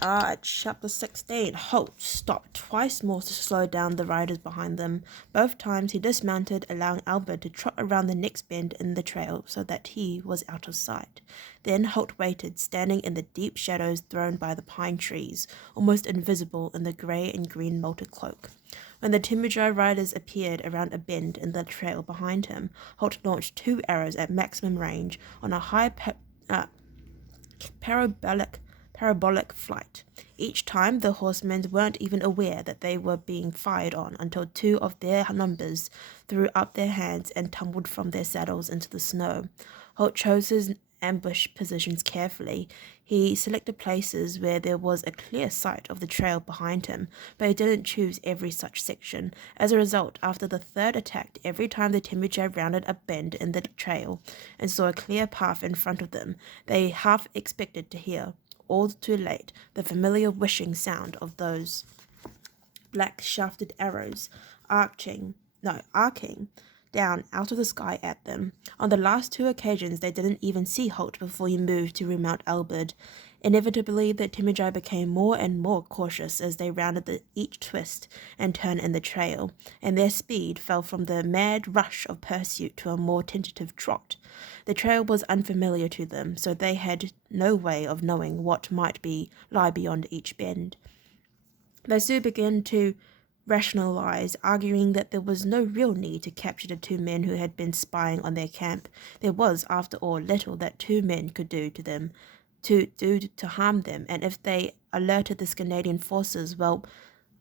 At chapter 16, Holt stopped twice more to slow down the riders behind them. Both times he dismounted, allowing Albert to trot around the next bend in the trail so that he was out of sight. Then Holt waited, standing in the deep shadows thrown by the pine trees, almost invisible in the grey and green melted cloak. When the Timberjaw riders appeared around a bend in the trail behind him, Holt launched 2 arrows at maximum range on a high parabolic flight. Each time, the horsemen weren't even aware that they were being fired on until 2 of their numbers threw up their hands and tumbled from their saddles into the snow. Holt chose his ambush positions carefully. He selected places where there was a clear sight of the trail behind him, but he didn't choose every such section. As a result, after the third attack, every time the Timberjaw rounded a bend in the trail and saw a clear path in front of them, they half expected to hear, all too late, the familiar whishing sound of those black shafted arrows arcing down out of the sky at them. On the last 2 occasions, they didn't even see Holt before he moved to remount Albert. Inevitably, the Timberjaw became more and more cautious as they rounded each twist and turn in the trail, and their speed fell from the mad rush of pursuit to a more tentative trot. The trail was unfamiliar to them, so they had no way of knowing what might lie beyond each bend. They soon began to rationalize, arguing that there was no real need to capture the 2 men who had been spying on their camp. There was, after all, little that 2 men could do to them, to harm them, and if they alerted the Canadian forces, well,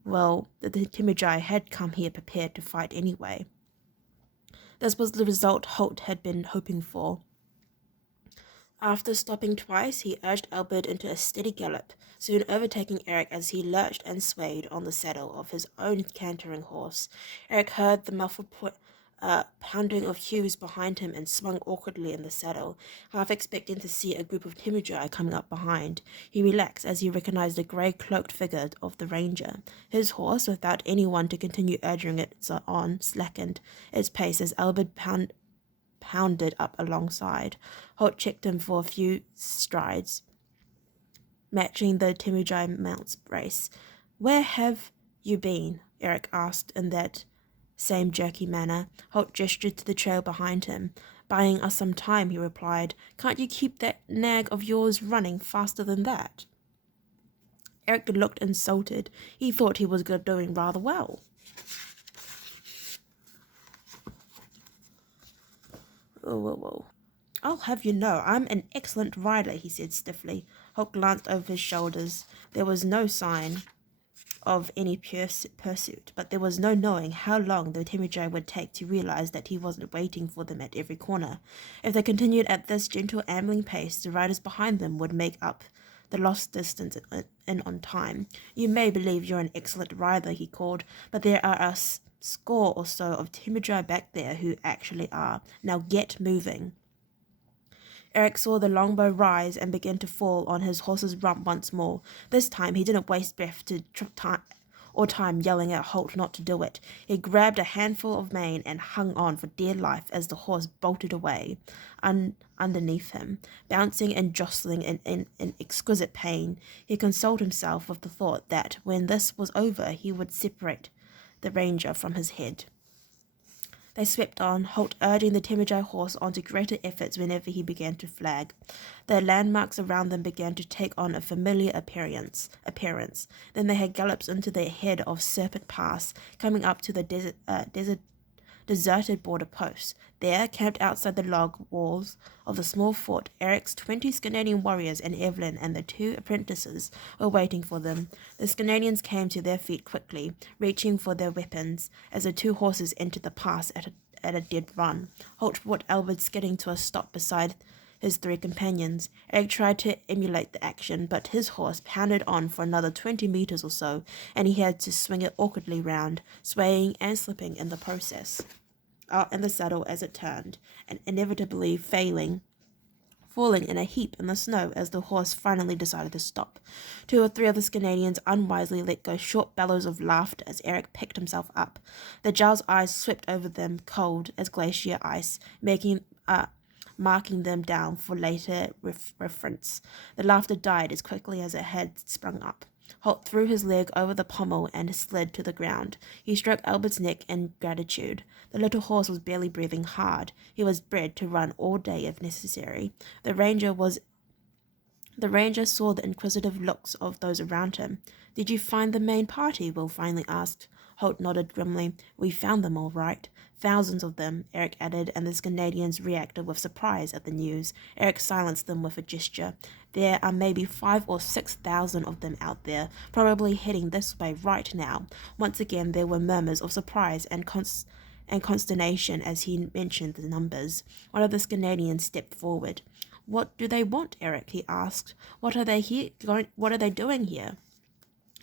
the Timberjaw had come here prepared to fight anyway. This was the result Holt had been hoping for. After stopping twice, he urged Albert into a steady gallop, soon overtaking Eric as he lurched and swayed on the saddle of his own cantering horse. Eric heard the muffled pounding of hoofs behind him and swung awkwardly in the saddle, half expecting to see a group of Timberjaw coming up behind. He relaxed as he recognized the grey cloaked figure of the ranger. His horse, without anyone to continue urging it on, slackened its pace as Albert pounded up alongside. Holt checked him for a few strides, matching the Timberjaw mount's brace. "Where have you been?" Eric asked in that same jerky manner. Holt gestured to the trail behind him. "Buying us some time," he replied. "Can't you keep that nag of yours running faster than that?" Eric looked insulted. He thought he was doing rather well. Whoa. "I'll have you know, I'm an excellent rider," he said stiffly. Holt glanced over his shoulders. There was no sign of any pursuit, but there was no knowing how long the Timberjaw would take to realize that he wasn't waiting for them at every corner. If they continued at this gentle ambling pace, the riders behind them would make up the lost distance in on time. "You may believe you're an excellent rider," he called, "but there are a score or so of Timberjaw back there who actually are. Now get moving." Eric saw the longbow rise and begin to fall on his horse's rump once more. This time he didn't waste breath or time yelling at Holt not to do it. He grabbed a handful of mane and hung on for dear life as the horse bolted away underneath him, bouncing and jostling in exquisite pain. He consoled himself with the thought that when this was over he would separate the ranger from his head. They swept on, Holt urging the Timberjaw horse on to greater efforts whenever he began to flag. The landmarks around them began to take on a familiar appearance. Then they had gallops into the head of Serpent Pass, coming up to the deserted border post. There, camped outside the log walls of the small fort, Eric's 20 Canadian warriors and Evelyn and the 2 apprentices were waiting for them. The Canadians came to their feet quickly, reaching for their weapons, as the 2 horses entered the pass at a dead run. Holt brought Albert skidding to a stop beside his 3 companions. Eric tried to emulate the action, but his horse pounded on for another 20 meters or so, and he had to swing it awkwardly round, swaying and slipping in the process out in the saddle as it turned, and inevitably falling in a heap in the snow as the horse finally decided to stop. 2 or 3 of the Canadians unwisely let go short bellows of laughter as Eric picked himself up. The Jow's eyes swept over them, cold as glacier ice, making marking them down for later reference. The laughter died as quickly as it had sprung up. Holt threw his leg over the pommel and slid to the ground. He stroked Albert's neck in gratitude. The little horse was barely breathing hard. He was bred to run all day if necessary. The ranger saw the inquisitive looks of those around him. "Did you find the main party?" Will finally asked. Holt nodded grimly. "We found them all right. Thousands of them," Eric added, and the Canadians reacted with surprise at the news. Eric silenced them with a gesture. "There are maybe 5,000 or 6,000 of them out there, probably heading this way right now." Once again there were murmurs of surprise and consternation as he mentioned the numbers. One of the Canadians stepped forward. "What do they want, Eric?" he asked. What are they doing here?"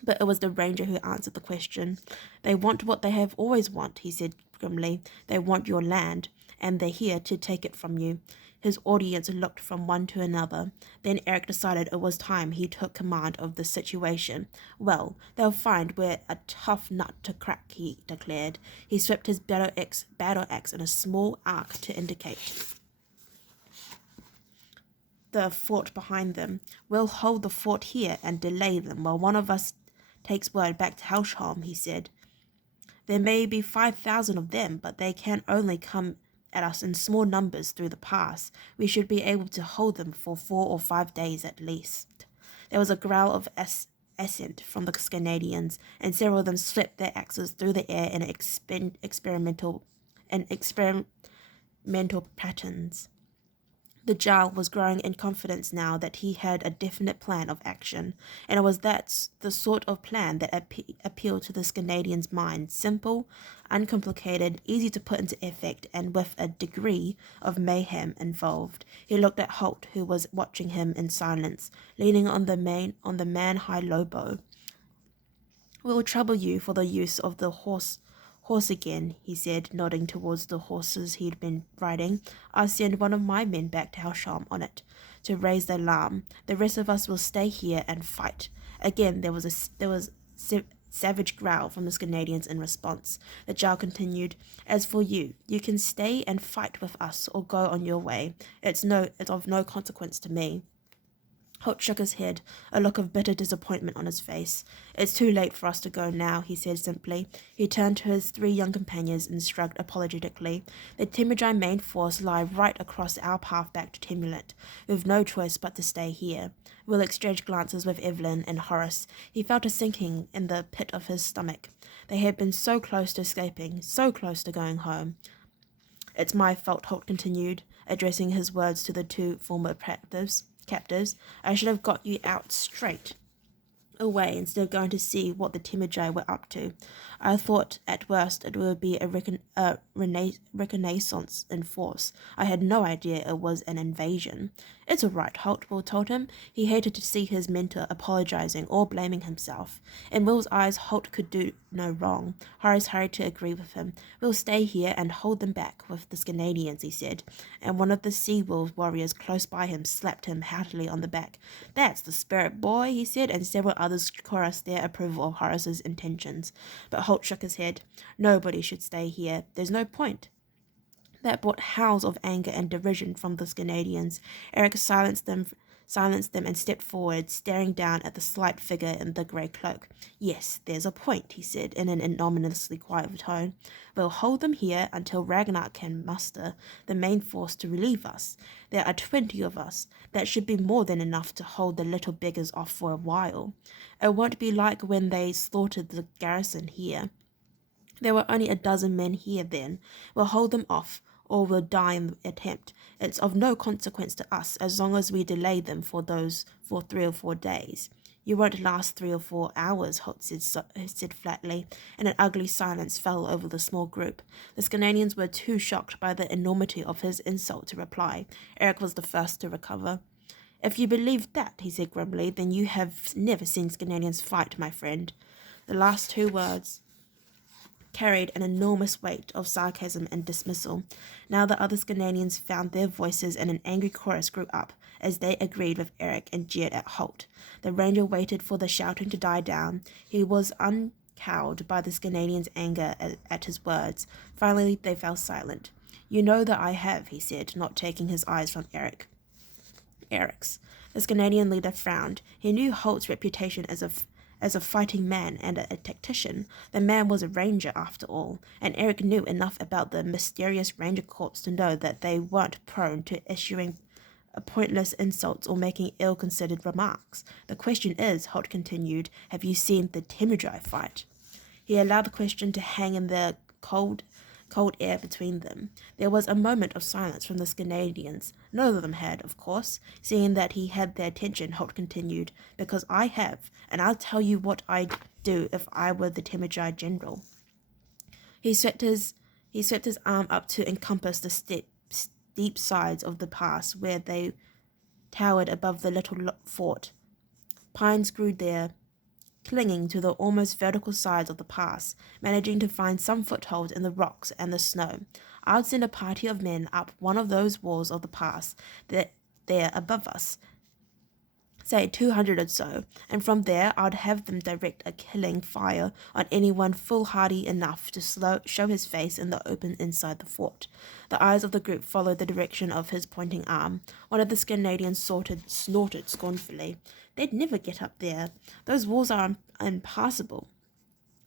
But it was the ranger who answered the question. "They want what they have always wanted," he said grimly. "They want your land, and they're here to take it from you." His audience looked from one to another. Then Eric decided it was time he took command of the situation. "Well, they'll find we're a tough nut to crack," he declared. He swept his battle axe in a small arc to indicate the fort behind them. "We'll hold the fort here and delay them while one of us takes word back to Helsham," he said. "There may be 5,000 of them, but they can only come at us in small numbers through the pass. We should be able to hold them for 4 or 5 days at least." There was a growl of assent from the Canadians, and several of them swept their axes through the air in experimental patterns. The Jarl was growing in confidence now that he had a definite plan of action, and it was the sort of plan that appealed to this Canadian's mind: simple, uncomplicated, easy to put into effect, and with a degree of mayhem involved. He looked at Holt, who was watching him in silence, leaning on the man-high lowbow. "We'll trouble you for the use of the horse again," he said, nodding towards the horses he'd been riding. "I'll send one of my men back to Helsham on it to raise the alarm. The rest of us will stay here and fight." Again there was savage growl from the Canadians in response. The Jarl continued, "As for you, you can stay and fight with us or go on your way. It's of no consequence to me." Holt shook his head, a look of bitter disappointment on his face. "It's too late for us to go now," he said simply. He turned to his 3 young companions and shrugged apologetically. "The Temujai main force lie right across our path back to Temulet. We've no choice but to stay here." Will exchanged glances with Evelyn and Horace. He felt a sinking in the pit of his stomach. They had been so close to escaping, so close to going home. "It's my fault," Holt continued, addressing his words to the 2 former captives. "I should have got you out straight away instead of going to see what the Temujai were up to. I thought at worst it would be a reconnaissance in force. I had no idea it was an invasion." "It's all right," Holt, Will told him. He hated to see his mentor apologizing or blaming himself. In Will's eyes, Holt could do no wrong. Horace hurried to agree with him. "We'll stay here and hold them back with the Canadians," he said, and one of the Sea Wolf warriors close by him slapped him heartily on the back. "That's the spirit, boy," he said, and several others chorused their approval of Horace's intentions. But Holt shook his head. "Nobody should stay here. There's no point." That brought howls of anger and derision from the Canadians. Eric silenced them and stepped forward, staring down at the slight figure in the grey cloak. "Yes, there's a point," he said in an ominously quiet tone. "We'll hold them here until Ragnar can muster the main force to relieve us. There are 20 of us. That should be more than enough to hold the little beggars off for a while. It won't be like when they slaughtered the garrison here. There were only a dozen men here then. We'll hold them off, or we'll die in the attempt. It's of no consequence to us as long as we delay them for 3 or 4 days." "You won't last 3 or 4 hours," Holt said flatly, and an ugly silence fell over the small group. The Canadians were too shocked by the enormity of his insult to reply. Eric was the first to recover. "If you believe that," he said grimly, "then you have never seen Canadians fight, my friend." The last 2 words carried an enormous weight of sarcasm and dismissal. Now the other Canadians found their voices, and an angry chorus grew up as they agreed with Eric and jeered at Holt. The ranger waited for the shouting to die down. He was uncowed by the Canadians' anger at his words. Finally they fell silent. You know that I have, he said, not taking his eyes from Eric's. The Canadian leader frowned. He knew Holt's reputation as a fighting man and a tactician. The man was a ranger, after all, and Eric knew enough about the mysterious ranger corps to know that they weren't prone to issuing pointless insults or making ill-considered remarks. The question is, Holt continued, have you seen the Temujai fight? He allowed the question to hang in the cold air between them. There was a moment of silence from the Canadians. None of them had, of course. Seeing that he had their attention, Holt continued, because I have, and I'll tell you what I'd do if I were the Temujai general. He swept his arm up to encompass the steep sides of the pass where they towered above the little fort. Pines grew there, clinging to the almost vertical sides of the pass, managing to find some foothold in the rocks and the snow. I'd send a party of men up one of those walls of the pass there above us, say 200 or so, and from there I'd have them direct a killing fire on anyone foolhardy enough to show his face in the open inside the fort. The eyes of the group followed the direction of his pointing arm. One of the Canadians snorted scornfully. They'd never get up there. Those walls are impassable.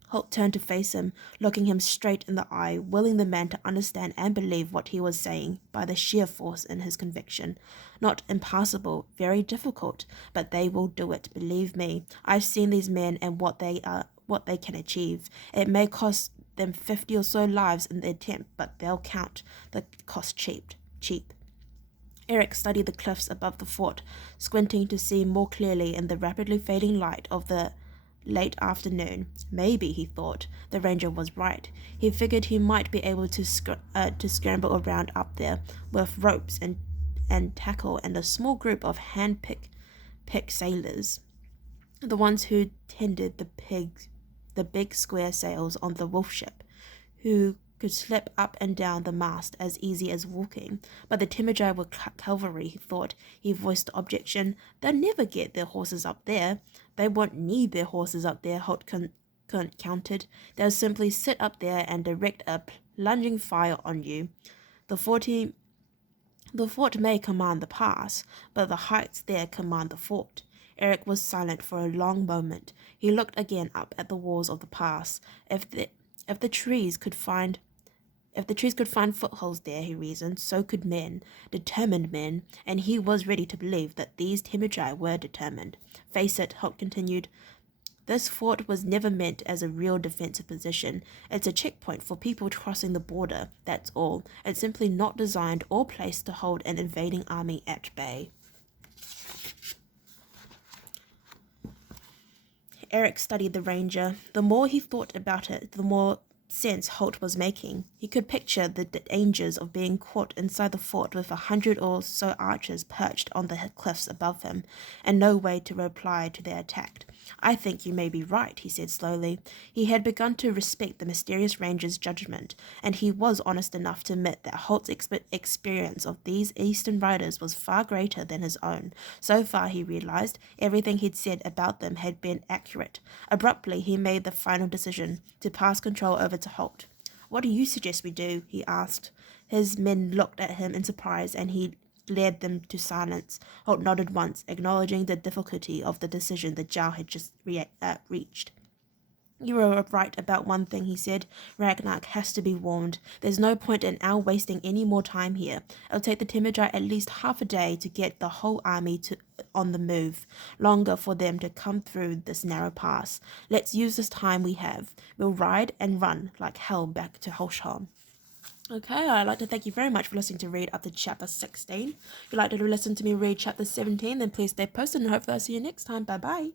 Holt turned to face him, looking him straight in the eye, willing the man to understand and believe what he was saying by the sheer force in his conviction. Not impassable, very difficult, but they will do it, believe me. I've seen these men and what they can achieve. It may cost them 50 or so lives in the attempt, but they'll count the cost cheap. Eric studied the cliffs above the fort, squinting to see more clearly in the rapidly fading light of the late afternoon. Maybe, he thought, the ranger was right. He figured he might be able to scramble around up there with ropes and tackle and a small group of hand-picked sailors, the ones who tended the big square sails on the wolf ship, who could slip up and down the mast as easy as walking. But the Temujai were cavalry, he thought. He voiced objection. They'll never get their horses up there. They won't need their horses up there, Holt countered. They'll simply sit up there and direct a plunging fire on you. The fort may command the pass, but the heights there command the fort. Eric was silent for a long moment. He looked again up at the walls of the pass. If the trees could find footholds there, he reasoned, so could men, determined men, and he was ready to believe that these Temujai were determined. Face it, Holt continued, this fort was never meant as a real defensive position. It's a checkpoint for people crossing the border, that's all. It's simply not designed or placed to hold an invading army at bay. Eric studied the ranger. The more he thought about it, the more sense Holt was making. He could picture the dangers of being caught inside the fort with 100 or so archers perched on the cliffs above him, and no way to reply to their attack. I think you may be right, he said slowly. He had begun to respect the mysterious ranger's judgment, and he was honest enough to admit that Holt's experience of these eastern riders was far greater than his own. So far, he realized, everything he'd said about them had been accurate. Abruptly, he made the final decision to pass control over to Holt. What do you suggest we do? He asked. His men looked at him in surprise, and he led them to silence. Holt nodded once, acknowledging the difficulty of the decision the Jarl had just reached. You were right about one thing, he said. Ragnar has to be warned. There's no point in our wasting any more time here. It'll take the Temujai at least half a day to get the whole army on the move. Longer for them to come through this narrow pass. Let's use this time we have. We'll ride and run like hell back to Holsholm. Okay, I'd like to thank you very much for listening to read up to chapter 16. If you'd like to listen to me read chapter 17, then please stay posted and hopefully I'll see you next time. Bye-bye.